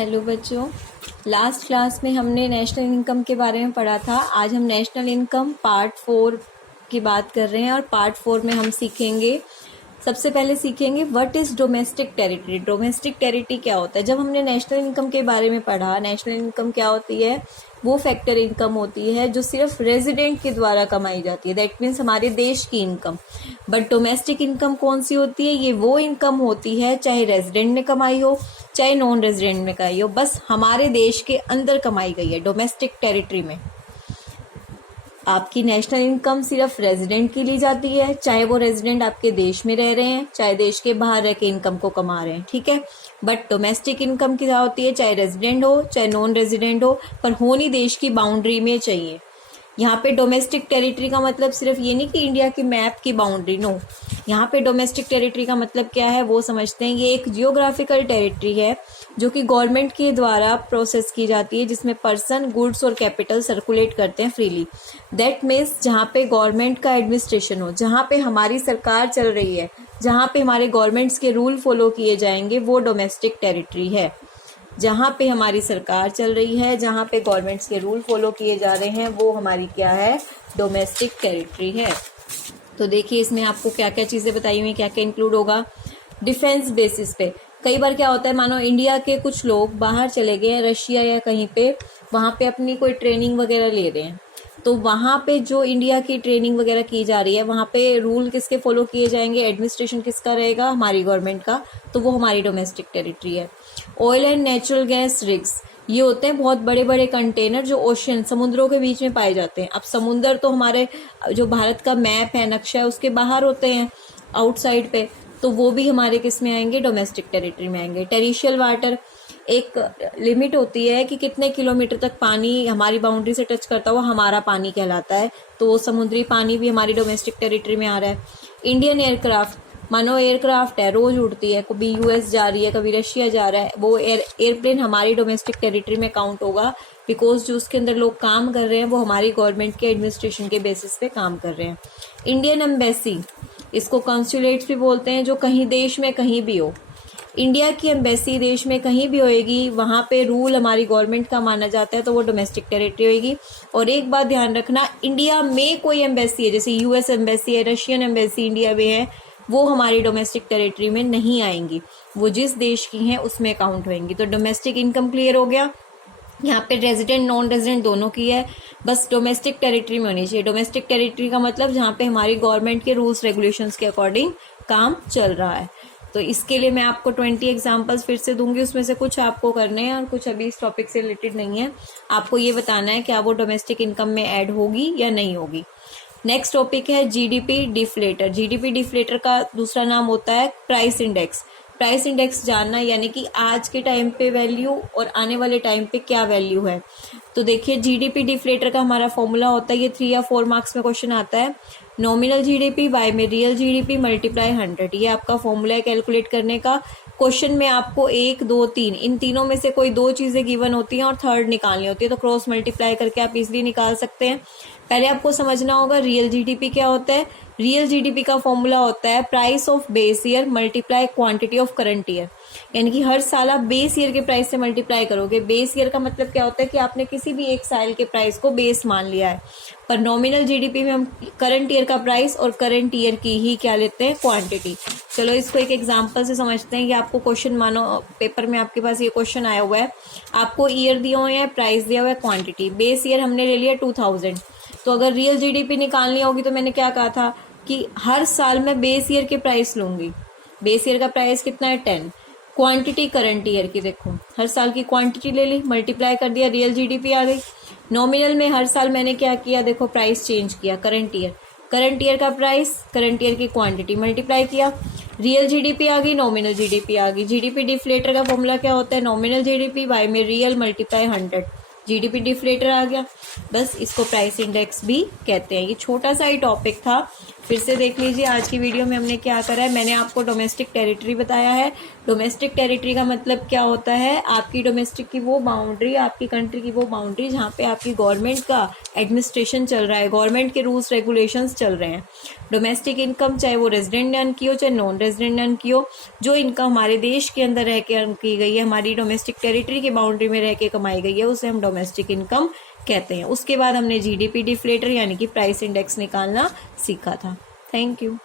Hello बच्चों, last class में हमने नेशनल इनकम के बारे में पढ़ा था। आज हम नेशनल इनकम पार्ट 4 की बात कर रहे हैं और पार्ट 4 में हम सीखेंगे, सबसे पहले सीखेंगे what is domestic territory. Domestic territory क्या होता है? जब हमने नेशनल इनकम के बारे में पढ़ा, नेशनल इनकम क्या होती है? वो फैक्टर इनकम होती है जो सिर्फ रेजिडेंट के द्वारा कमाई जाती है, दैट मीन्स हमारे देश की इनकम। बट डोमेस्टिक इनकम कौन सी होती है? ये वो इनकम होती है चाहे रेजिडेंट ने कमाई हो चाहे नॉन रेजिडेंट में कमाई हो, बस हमारे देश के अंदर कमाई गई है। डोमेस्टिक टेरिटरी में आपकी नेशनल इनकम सिर्फ रेजिडेंट की ली जाती है, चाहे वो रेजिडेंट आपके देश में रह रहे हैं चाहे देश के बाहर रह के इनकम को कमा रहे हैं, ठीक है। बट डोमेस्टिक इनकम क्या होती है? चाहे रेजिडेंट हो चाहे नॉन रेजिडेंट हो, पर होनी देश की बाउंड्री में चाहिए। यहाँ पे डोमेस्टिक टेरिटरी का मतलब सिर्फ ये नहीं कि इंडिया की मैप की बाउंड्री, नो। यहाँ पे डोमेस्टिक टेरिटरी का मतलब क्या है वो समझते हैं। ये एक जियोग्राफिकल टेरिटरी है जो कि गवर्नमेंट के द्वारा प्रोसेस की जाती है, जिसमें पर्सन, गुड्स और कैपिटल सर्कुलेट करते हैं फ्रीली। दैट मीन्स जहाँ पे गवर्नमेंट का एडमिनिस्ट्रेशन हो, जहाँ पे हमारी सरकार चल रही है, जहाँ पे हमारे गवर्नमेंट्स के रूल फॉलो किए जाएंगे, वो डोमेस्टिक टेरिटरी है। जहाँ पे हमारी सरकार चल रही है, जहाँ पे गवर्नमेंट्स के रूल फॉलो किए जा रहे हैं, वो हमारी क्या है? डोमेस्टिक टेरिटरी है। तो देखिए इसमें आपको क्या क्या चीज़ें बताई हुई, क्या क्या इंक्लूड होगा। डिफेंस बेसिस पे कई बार क्या होता है, मानो इंडिया के कुछ लोग बाहर चले गए, रशिया या कहीं पे, वहाँ पे अपनी कोई ट्रेनिंग वगैरह ले रहे हैं, तो वहाँ पे जो इंडिया की ट्रेनिंग वगैरह की जा रही है, वहाँ पे रूल किसके फॉलो किए जाएंगे? एडमिनिस्ट्रेशन किसका रहेगा? हमारी गवर्नमेंट का। तो वो हमारी डोमेस्टिक टेरिटरी है। Oil and natural gas rigs, ये होते हैं बहुत बड़े बड़े कंटेनर जो ओशन, समुद्रों के बीच में पाए जाते हैं। अब समुद्र तो हमारे जो भारत का मैप है, नक्शा है, उसके बाहर होते हैं, आउटसाइड पे, तो वो भी हमारे किस में आएंगे? डोमेस्टिक टेरिटरी में आएंगे। टेरिशियल वाटर, एक लिमिट होती है कि कितने किलोमीटर तक पानी हमारी बाउंड्री से टच करता हुआ हमारा पानी कहलाता है, तो वो समुद्री पानी भी हमारी डोमेस्टिक टेरिटरी में आ रहा है। इंडियन एयरक्राफ्ट, मानो एयरक्राफ्ट है, रोज उड़ती है, कभी यूएस जा रही है, कभी रशिया जा रहा है, वो एयरप्लेन हमारी डोमेस्टिक टेरिटरी में काउंट होगा, बिकॉज जो उसके अंदर लोग काम कर रहे हैं वो हमारी गवर्नमेंट के एडमिनिस्ट्रेशन के बेसिस पे काम कर रहे हैं। इंडियन एम्बेसी, इसको कॉन्सुलेट्स भी बोलते हैं, जो कहीं देश में कहीं भी हो। इंडिया की एम्बेसी देश में कहीं भी होएगी, वहाँ पे रूल हमारी गवर्नमेंट का माना जाता है, तो वो डोमेस्टिक टेरिटरी होएगी। और एक बात ध्यान रखना, इंडिया में कोई एम्बेसी है, जैसे यूएस एम्बेसी है, रशियन एम्बेसी इंडिया में है, वो हमारी डोमेस्टिक टेरिटरी में नहीं आएंगी, वो जिस देश की हैं उसमें काउंट होंगी। तो डोमेस्टिक इनकम क्लियर हो गया। यहाँ पे रेजिडेंट नॉन रेजिडेंट दोनों की है, बस डोमेस्टिक टेरिटरी में होनी चाहिए। डोमेस्टिक टेरिटरी का मतलब जहाँ पे हमारी गवर्नमेंट के रूल्स रेगुलेशंस के अकॉर्डिंग काम चल रहा है। तो इसके लिए मैं आपको 20 एग्जाम्पल्स फिर से दूंगी, उसमें से कुछ आपको करने हैं और कुछ अभी इस टॉपिक से रिलेटेड नहीं है। आपको ये बताना है क्या वो डोमेस्टिक इनकम में ऐड होगी या नहीं होगी। नेक्स्ट टॉपिक है जीडीपी डिफ्लेटर। जीडीपी डिफ्लेटर का दूसरा नाम होता है प्राइस इंडेक्स। प्राइस इंडेक्स जानना यानी कि आज के टाइम पे वैल्यू और आने वाले टाइम पे क्या वैल्यू है। तो देखिए जीडीपी डिफ्लेटर का हमारा फॉर्मूला होता है, ये 3 या 4 मार्क्स में क्वेश्चन आता है। नॉमिनल जीडीपी बाय में रियल जीडीपी मल्टीप्लाई 100, ये आपका फॉर्मूला है कैलकुलेट करने का। क्वेश्चन में आपको 1, 2, 3 इन तीनों में से कोई 2 चीजें गिवन होती हैं और थर्ड निकालनी होती है, तो क्रॉस मल्टीप्लाई करके आप इजीली निकाल सकते हैं। पहले आपको समझना होगा रियल जीडीपी क्या होता है। रियल जीडीपी का फॉर्मूला होता है price of base year multiply quantity of current year, यानी कि हर साल आप बेस ईयर के प्राइस से मल्टीप्लाई करोगे। बेस ईयर का मतलब क्या होता है कि आपने किसी भी एक साल के प्राइस को बेस मान लिया है, पर नॉमिनल जीडीपी में हम करंट ईयर का प्राइस और करंट ईयर की ही क्या लेते हैं? क्वांटिटी। चलो इसको एक एग्जांपल से समझते हैं। कि आपको क्वेश्चन, मानो पेपर में आपके पास ये क्वेश्चन आया हुआ है, आपको ईयर दिया हुआ है, प्राइस दिया हुआ है, क्वांटिटी। बेस ईयर हमने ले लिया 2000, तो अगर रियल जीडीपी निकालनी होगी तो मैंने क्या कहा था कि हर साल मैं बेस ईयर के प्राइस लूंगी। बेस ईयर का प्राइस कितना है? 10। क्वांटिटी करंट ईयर की, देखो हर साल की क्वांटिटी ले ली, मल्टीप्लाई कर दिया, रियल जीडीपी आ गई। नॉमिनल में हर साल मैंने क्या किया? देखो प्राइस चेंज किया, करंट ईयर का प्राइस, करंट ईयर की क्वांटिटी मल्टीप्लाई किया, रियल जीडीपी आ गई, नॉमिनल जीडीपी आ गई। जीडीपी डिफ्लेटर का फॉर्मूला क्या होता है? नॉमिनल जीडीपी बाय में रियल मल्टीप्लाई 100, जीडीपी डिफ्लेटर आ गया। बस इसको प्राइस इंडेक्स भी कहते हैं। ये छोटा सा ही टॉपिक था, फिर से देख लीजिए। आज की वीडियो में हमने क्या करा है, मैंने आपको डोमेस्टिक टेरिटरी बताया है। डोमेस्टिक टेरिटरी का मतलब क्या होता है? आपकी डोमेस्टिक की वो बाउंड्री, आपकी कंट्री की वो बाउंड्री जहाँ पे आपकी गवर्नमेंट का एडमिनिस्ट्रेशन चल रहा है, गवर्नमेंट के रूल्स रेगुलेशंस चल रहे हैं। डोमेस्टिक इनकम चाहे वो रेजिडेंट अर्न की हो चाहे नॉन रेजिडेंट अर्न की हो, जो इनकम हमारे देश के अंदर रह के अर्न की गई है, हमारी डोमेस्टिक टेरिटरी की बाउंड्री में रह के कमाई गई है, उसे हम डोमेस्टिक इनकम कहते हैं। उसके बाद हमने जीडीपी डिफ्लेटर यानी कि प्राइस इंडेक्स निकालना सीखा था। Thank you.